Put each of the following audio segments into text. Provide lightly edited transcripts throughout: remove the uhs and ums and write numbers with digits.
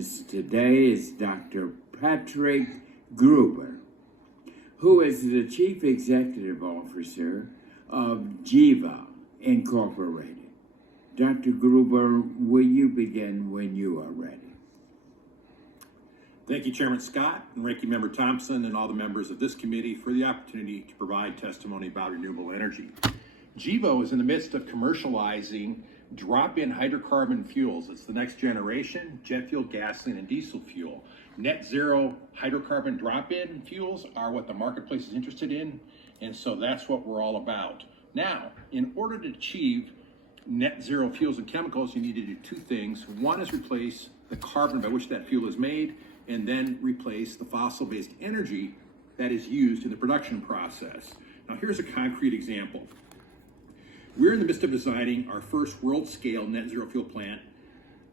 Today is Dr. Patrick Gruber, who is the Chief Executive Officer of GEVE Incorporated. Dr. Gruber, will you begin when you are ready? Thank you, Chairman Scott and Ranking Member Thompson and all the members of this committee for the opportunity to provide testimony about renewable energy. GEVO is in the midst of commercializing drop-in hydrocarbon fuels. It's the next generation jet fuel, gasoline, and diesel fuel. Net zero hydrocarbon drop-in fuels are what the marketplace is interested in, and so that's what we're all about. Now, in order to achieve net zero fuels and chemicals, you need to do two things. One is replace the carbon by which that fuel is made, and then replace the fossil-based energy that is used in the production process. Now, here's a concrete example. We're in the midst of designing our first world-scale net zero fuel plant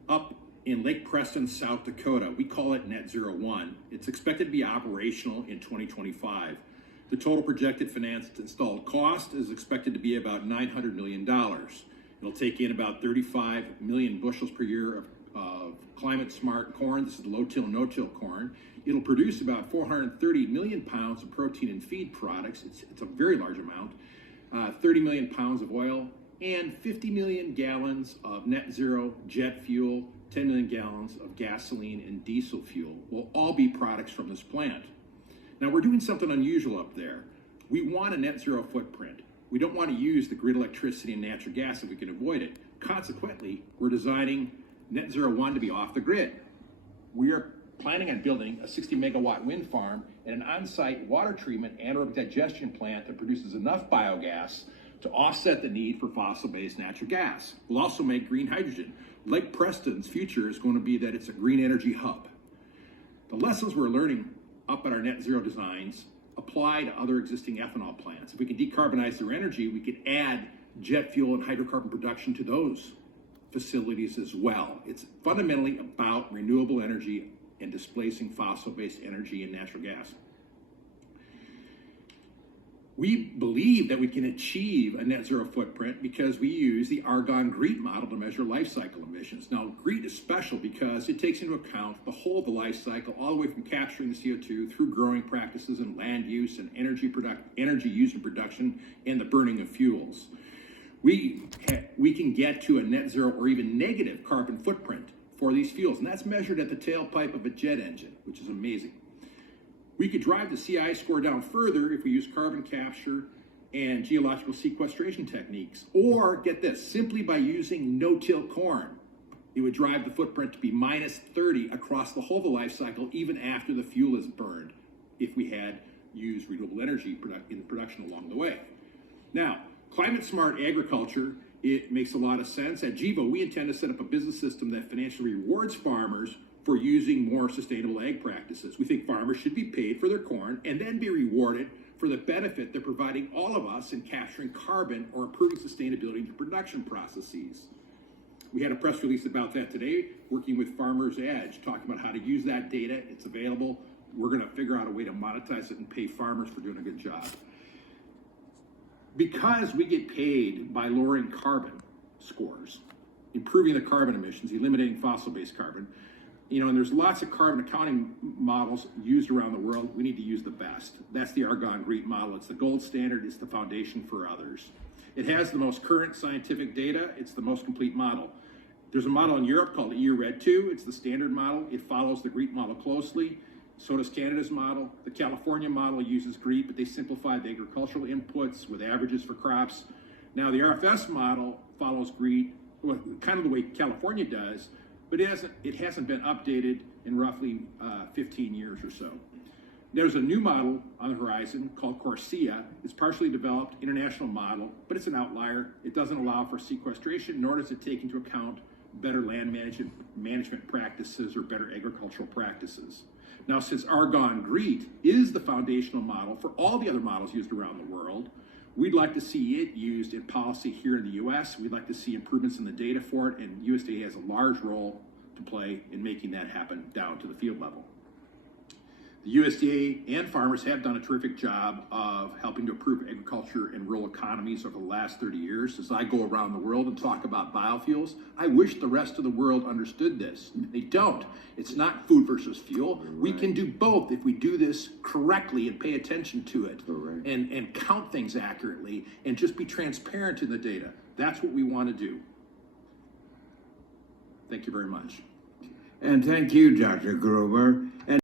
up in Lake Preston, South Dakota. We call it Net Zero 1. It's expected to be operational in 2025. The total projected financed installed cost is expected to be about $900 million. It'll take in about 35 million bushels per year of climate-smart corn. This is low-till, no-till corn. It'll produce about 430 million pounds of protein and feed products. It's a very large amount. 30 million pounds of oil, and 50 million gallons of net zero jet fuel, 10 million gallons of gasoline and diesel fuel will all be products from this plant. Now, we're doing something unusual up there. We want a net zero footprint. We don't want to use the grid electricity and natural gas if we can avoid it. Consequently, we're designing Net Zero 1 to be off the grid. We are planning on building a 60 megawatt wind farm and an on-site water treatment anaerobic digestion plant that produces enough biogas to offset the need for fossil-based natural gas. We'll also make green hydrogen. Lake Preston's future is going to be that it's a green energy hub. The lessons we're learning up at our net zero designs apply to other existing ethanol plants. If we can decarbonize their energy, we can add jet fuel and hydrocarbon production to those facilities as well. It's fundamentally about renewable energy and displacing fossil-based energy and natural gas. We believe that we can achieve a net zero footprint because we use the Argonne GREET model to measure life cycle emissions. Now, GREET is special because it takes into account the whole of the life cycle, all the way from capturing the CO2 through growing practices and land use and energy use and production and the burning of fuels. We can get to a net zero or even negative carbon footprint for these fuels, and that's measured at the tailpipe of a jet engine, which is amazing. We could drive the CI score down further if we use carbon capture and geological sequestration techniques, or get this, simply by using no-till corn, it would drive the footprint to be minus 30 across the whole of the life cycle, even after the fuel is burned, if we had used renewable energy in production along the way. Now, climate-smart agriculture, it makes a lot of sense. At GEVO, we intend to set up a business system that financially rewards farmers for using more sustainable ag practices. We think farmers should be paid for their corn and then be rewarded for the benefit they're providing all of us in capturing carbon or improving sustainability in the production processes. We had a press release about that today, working with Farmers Edge, talking about how to use that data. It's available. We're going to figure out a way to monetize it and pay farmers for doing a good job. Because we get paid by lowering carbon scores, improving the carbon emissions, eliminating fossil-based carbon, and there's lots of carbon accounting models used around the world. We need to use the best. That's the Argonne GREET model. It's the gold standard. It's the foundation for others. It has the most current scientific data. It's the most complete model. There's a model in Europe called EU-RED 2. It's the standard model. It follows the GREET model closely. So does Canada's model. The California model uses GREET, but they simplified the agricultural inputs with averages for crops. Now, the RFS model follows GREET, well, kind of the way California does, but it hasn't been updated in roughly 15 years or so. There's a new model on the horizon called Corsia. It's partially developed international model, but it's an outlier. It doesn't allow for sequestration, nor does it take into account better land management practices or better agricultural practices. Now, since Argonne GREET is the foundational model for all the other models used around the world, we'd like to see it used in policy here in the US. We'd like to see improvements in the data for it, and USDA has a large role to play in making that happen down to the field level. The USDA and farmers have done a terrific job of helping to improve agriculture and rural economies over the last 30 years. As I go around the world and talk about biofuels, I wish the rest of the world understood this. They don't. It's not food versus fuel. We can do both if we do this correctly and pay attention to it and count things accurately and just be transparent in the data. That's what we want to do. Thank you very much. And thank you, Dr. Gruber. And